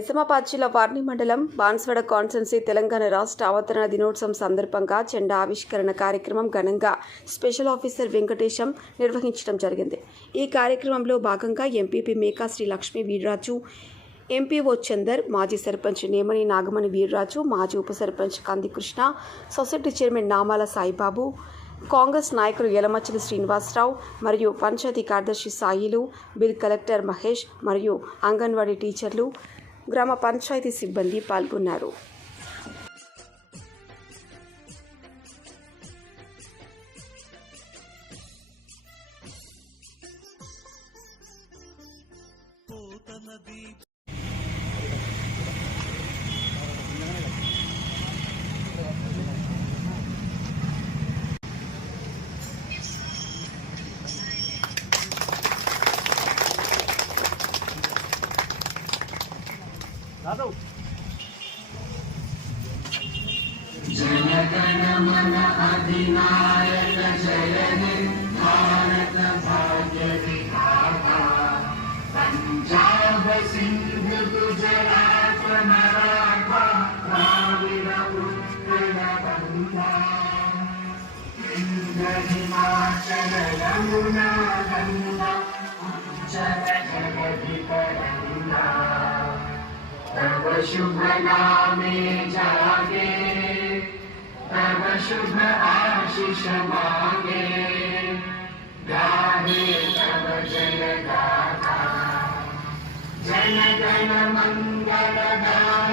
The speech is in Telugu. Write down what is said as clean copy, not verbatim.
నిజామాబాద్ జిల్లా వార్ని మండలం బాన్స్వాడ కాన్స్టిట్యున్సీ తెలంగాణ రాష్ట్ర అవతరణ దినోత్సవం సందర్భంగా జెండా ఆవిష్కరణ కార్యక్రమం ఘనంగా స్పెషల్ ఆఫీసర్ వెంకటేశం నిర్వహించడం జరిగింది. ఈ కార్యక్రమంలో భాగంగా ఎంపీపీ మేకా శ్రీ లక్ష్మీ వీర్రాజు, ఎంపీఓ చందర్, మాజీ సర్పంచ్ నేమని నాగమణి వీర్రాజు, మాజీ ఉప సర్పంచ్ కంది కృష్ణ, సొసైటీ చైర్మన్ నామాల సాయిబాబు, కాంగ్రెస్ నాయకులు యలమచ్చల శ్రీనివాసరావు మరియు పంచాయతీ కార్యదర్శి సాయిలు, బిల్ కలెక్టర్ మహేష్ మరియు అంగన్వాడీ టీచర్లు, గ్రామ పంచాయతీ సిబ్బంది పాల్గొన్నారు. जनगण मन अधिनायक जय हे भारत भाग्य विधाता पंजाब सिंध गुजरात मराठा द्राविड़ उत्कल गंगा विंध्य हिमाचल यमुना गंगा उज्जल जगति तरंगा तव शुभ नामे जागे तव शुभ आशीष मांगे गाहे तव जय गाथा जन गण मंगल गाथा।